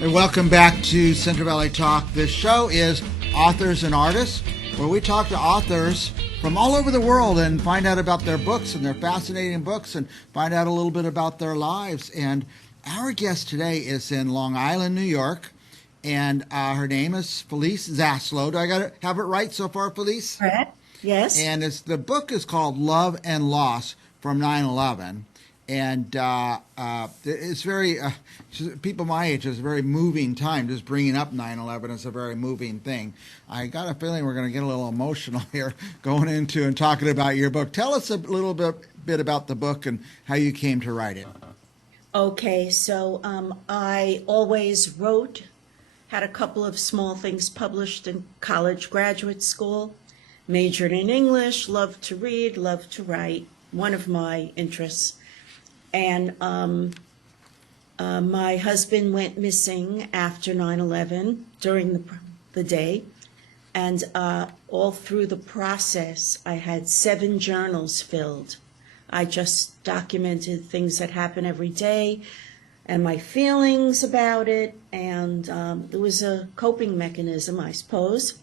And welcome back to Central Valley Talk. This show is Authors and Artists, where we talk to authors from all over the world and find out about their books and their fascinating books and find out a little bit about their lives. And our guest today is in Long Island, New York, and her name is Felice Zaslow. Do I have it right so far, Felice? Correct. Yes. And the book is called Love and Loss from 9/11. And it's very, people my age, it's a very moving time. Just bringing up 9/11 is a very moving thing. I got a feeling we're going to get a little emotional here going into and talking about your book. Tell us a little bit about the book and how you came to write it. Okay, so I always wrote, had a couple of small things published in college, graduate school, majored in English, loved to read, loved to write, one of my interests. And my husband went missing after 9/11 during the day. And all through the process, I had 7 journals filled. I just documented things that happen every day and my feelings about it. And it was a coping mechanism, I suppose.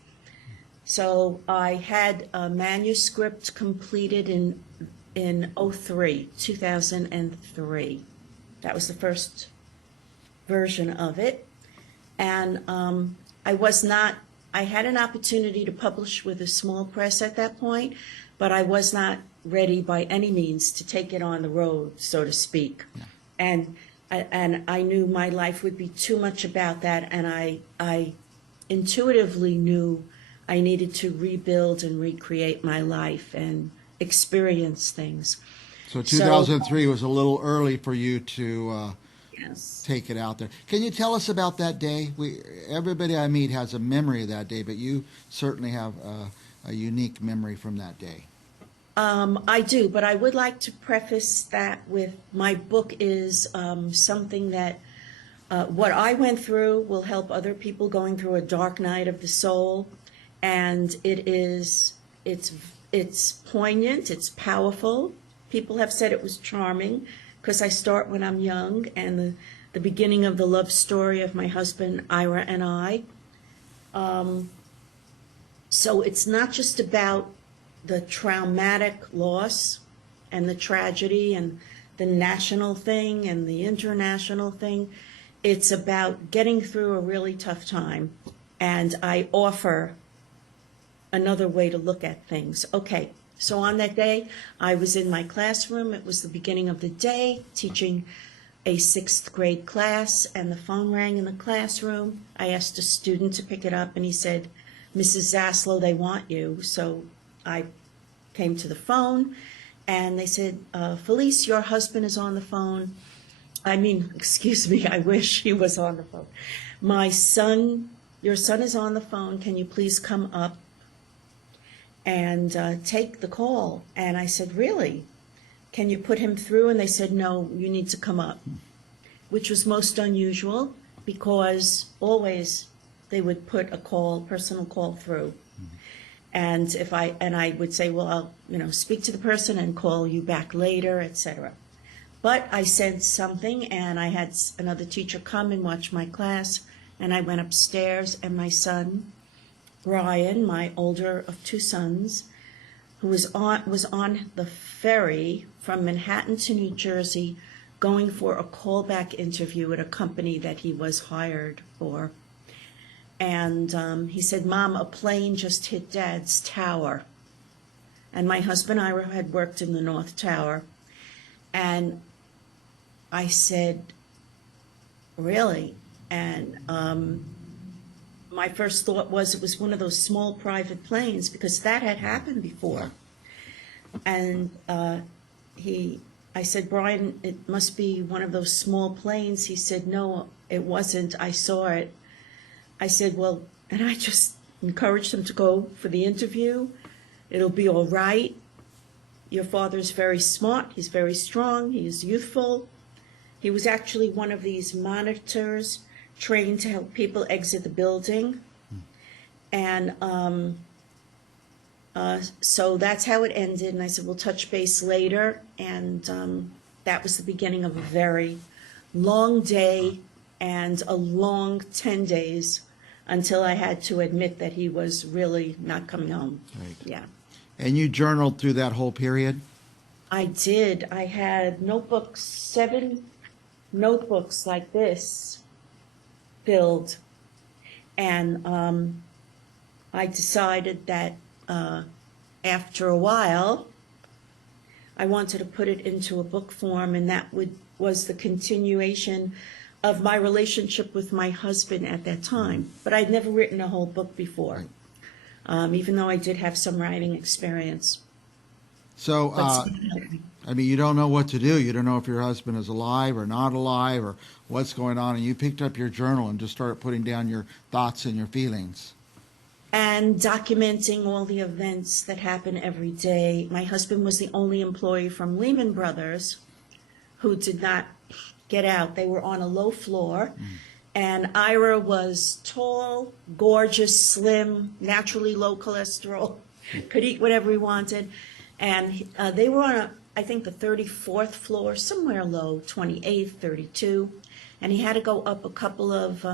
So I had a manuscript completed in 2003. That was the first version of it. And I had an opportunity to publish with a small press at that point, but I was not ready by any means to take it on the road, so to speak. Yeah. And I knew my life would be too much about that, and I intuitively knew I needed to rebuild and recreate my life and experience things. So 2003 was a little early for you to yes. Take it out there. Can you tell us about that day? Everybody I meet has a memory of that day, but you certainly have a unique memory from that day. I do, but I would like to preface that with my book is something that what I went through will help other people going through a dark night of the soul, and it's poignant, it's powerful. People have said it was charming because I start when I'm young and the beginning of the love story of my husband, Ira, and I. So it's not just about the traumatic loss and the tragedy and the national thing and the international thing. It's about getting through a really tough time. And I offer another way to look at things. Okay, so on that day, I was in my classroom. It was the beginning of the day, teaching a 6th grade class, and the phone rang in the classroom. I asked a student to pick it up, and he said, "Mrs. Zaslow, they want you." So I came to the phone, and they said, "Felice, your husband is on the phone." Excuse me, I wish he was on the phone. Your son is on the phone. Can you please come up and take the call? And I said, "Really? Can you put him through?" And they said, "No, you need to come up," which was most unusual because always they would put a personal call through. And I would say, "Well, I'll speak to the person and call you back later," etc. But I said something, and I had another teacher come and watch my class, and I went upstairs, and my son, Brian, my older of 2 sons, who was on the ferry from Manhattan to New Jersey, going for a callback interview at a company that he was hired for. And he said, "Mom, a plane just hit Dad's tower." And my husband, Ira, had worked in the North Tower. And I said, "Really?" And my first thought was it was one of those small private planes because that had happened before. And I said, "Brian, it must be one of those small planes." He said, "No, it wasn't. I saw it." I said, "Well," and I just encouraged him to go for the interview. "It'll be all right. Your father's very smart. He's very strong. He is youthful." He was actually one of these monitors trained to help people exit the building. And so that's how it ended. And I said, "We'll touch base later." And that was the beginning of a very long day and a long 10 days until I had to admit that he was really not coming home. Right. Yeah. And you journaled through that whole period? I did. I had notebooks, 7 notebooks like this filled. And I decided that after a while, I wanted to put it into a book form, and that was the continuation of my relationship with my husband at that time. But I'd never written a whole book before, even though I did have some writing experience. So, I mean, you don't know what to do. You don't know if your husband is alive or not alive or what's going on. And you picked up your journal and just started putting down your thoughts and your feelings. And documenting all the events that happen every day. My husband was the only employee from Lehman Brothers who did not get out. They were on a low floor. And Ira was tall, gorgeous, slim, naturally low cholesterol, could eat whatever he wanted. And they were on, I think, the 34th floor, somewhere low, 28th, 32. And he had to go up a couple of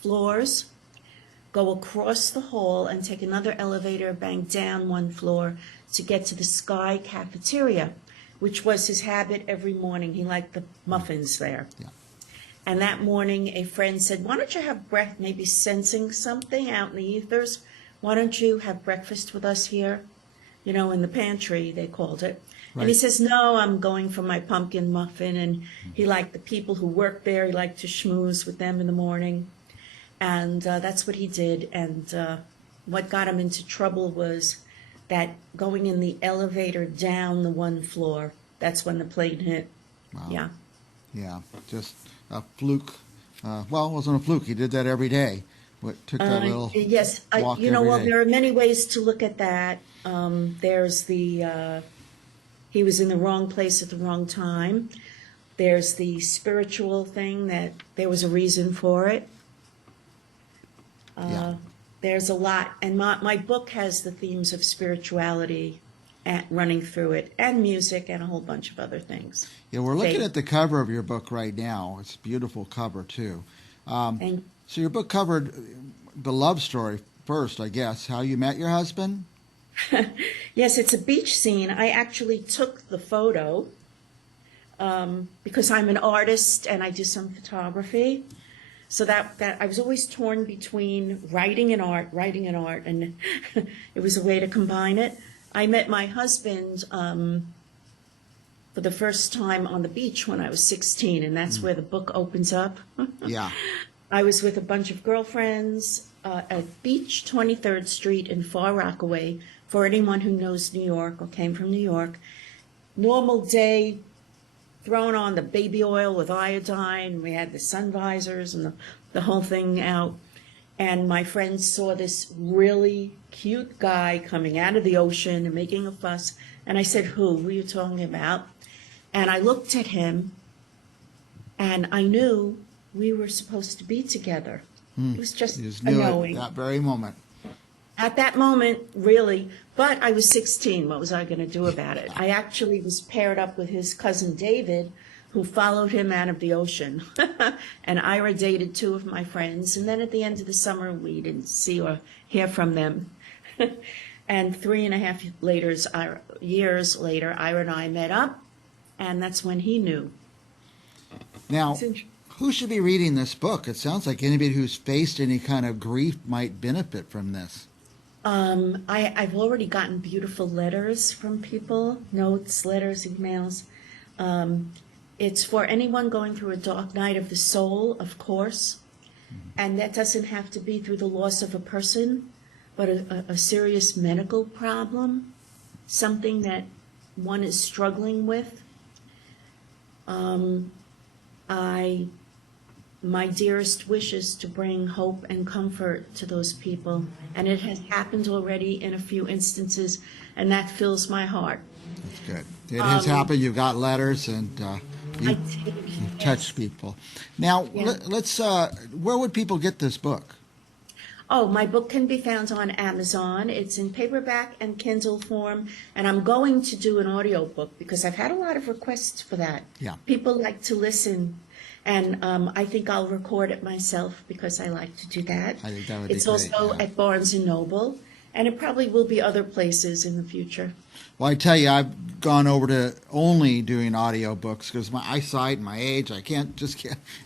floors, go across the hall, and take another elevator, bank down 1 floor to get to the Sky Cafeteria, which was his habit every morning. He liked the muffins there. Yeah. And that morning, a friend said, why don't you have breakfast, maybe sensing something out in the ethers, why don't you have breakfast with us here? You know, in the pantry, they called it. Right. And he says, no, I'm going for my pumpkin muffin. And he liked the people who worked there. He liked to schmooze with them in the morning. And that's what he did. And what got him into trouble was that going in the elevator down the 1 floor, that's when the plane hit. Wow. Yeah. Yeah, just a fluke. Well, it wasn't a fluke. He did that every day. What took that little Yes, walk you know, every well, day. there are many ways to look at that. There's the, he was in the wrong place at the wrong time. There's the spiritual thing that there was a reason for it. Yeah. There's a lot, and my book has the themes of spirituality running through it, and music, and a whole bunch of other things. Yeah, we're looking Faith. at the cover of your book right now. It's a beautiful cover, too. And So your book covered the love story first, I guess, how you met your husband? yes, it's a beach scene. I actually took the photo because I'm an artist and I do some photography. So that I was always torn between writing and art, and it was a way to combine it. I met my husband for the first time on the beach when I was 16, and that's where the book opens up. Yeah. I was with a bunch of girlfriends at Beach 23rd Street in Far Rockaway, for anyone who knows New York or came from New York. Normal day, thrown on the baby oil with iodine. We had the sun visors and the whole thing out. And my friends saw this really cute guy coming out of the ocean and making a fuss. And I said, who are you talking about? And I looked at him, and I knew we were supposed to be together. It was just You just a knew knowing. it that very moment. At that moment, really, but I was 16. What was I going to do about it? I actually was paired up with his cousin David, who followed him out of the ocean. And Ira dated 2 of my friends. And then at the end of the summer, we didn't see or hear from them. And 3.5 years later, Ira and I met up, and that's when he knew. Now, It's int- who should be reading this book? It sounds like anybody who's faced any kind of grief might benefit from this. I've already gotten beautiful letters from people, notes, letters, emails. It's for anyone going through a dark night of the soul, of course, and that doesn't have to be through the loss of a person, but a serious medical problem, something that one is struggling with. My dearest wish is to bring hope and comfort to those people, and it has happened already in a few instances, and that fills my heart. That's good. It has happened. You've got letters, and you've touched people. Now, Yeah. let's. Where would people get this book? Oh, my book can be found on Amazon. It's in paperback and Kindle form, and I'm going to do an audiobook because I've had a lot of requests for that. Yeah. People like to listen, and I think I'll record it myself because I like to do that. I think that would It's be great, also yeah. at Barnes & Noble, and it probably will be other places in the future. Well, I tell you, I've gone over to only doing audiobooks because my eyesight and my age, I can't.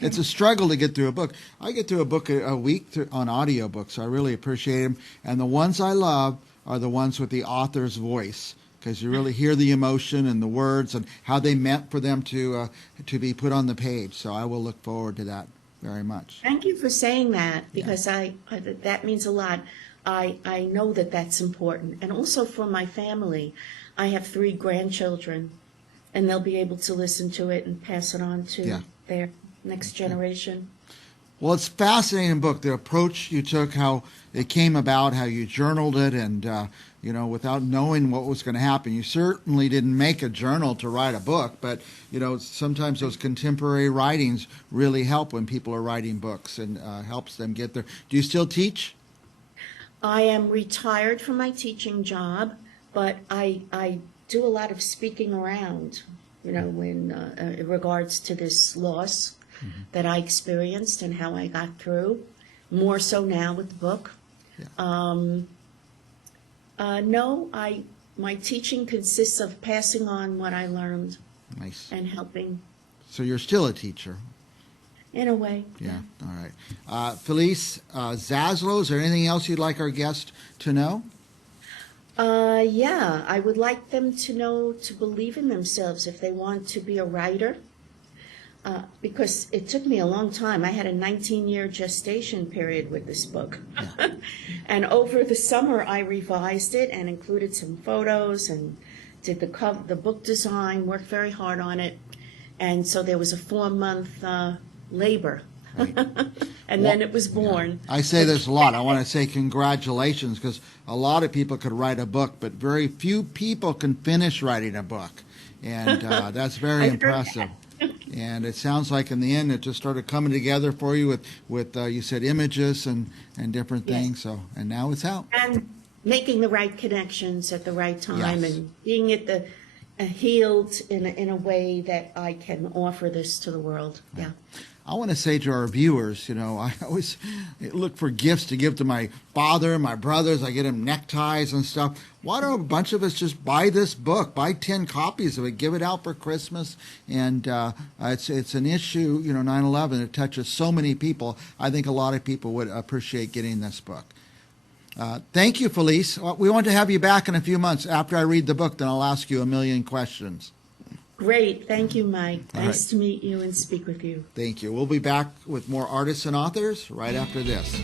It's a struggle to get through a book. I get through a book a week on audiobooks, so I really appreciate them. And the ones I love are the ones with the author's voice because you really hear the emotion and the words and how they meant for them to be put on the page. So I will look forward to that very much. Thank you for saying that because that means a lot. I know that that's important. And also for my family, I have 3 grandchildren, and they'll be able to listen to it and pass it on to their next generation. Well, it's a fascinating book, the approach you took, how it came about, how you journaled it, and, without knowing what was going to happen. You certainly didn't make a journal to write a book, but, sometimes those contemporary writings really help when people are writing books and helps them get there. Do you still teach? I am retired from my teaching job, but I do a lot of speaking around, in regards to this loss that I experienced and how I got through, more so now with the book. Yeah. No, my teaching consists of passing on what I learned Nice. and helping So you're still a teacher? in a way. Yeah. All right. Felice Zaslow, is there anything else you'd like our guest to know? Yeah, I would like them to know to believe in themselves if they want to be a writer, because it took me a long time. I had a 19-year gestation period with this book. Yeah. And over the summer, I revised it and included some photos and did the book design, worked very hard on it. And so there was a 4-month labor. Right. And then it was born. I say this a lot. I want to say congratulations because a lot of people could write a book, but very few people can finish writing a book. And that's very impressive. And it sounds like in the end it just started coming together for you with you said images and different things. So and now it's out. And making the right connections at the right time Yes. and being healed in a way that I can offer this to the world. Yeah. I want to say to our viewers, I always look for gifts to give to my father, my brothers. I get them neckties and stuff. Why don't a bunch of us just buy this book, buy 10 copies of it, give it out for Christmas? And it's an issue, 9/11. It touches so many people. I think a lot of people would appreciate getting this book. Thank you, Felice. We want to have you back in a few months. After I read the book, then I'll ask you a million questions. Great. Thank you, Mike. All Nice right. to meet you and speak with you. Thank you. We'll be back with more artists and authors right after this.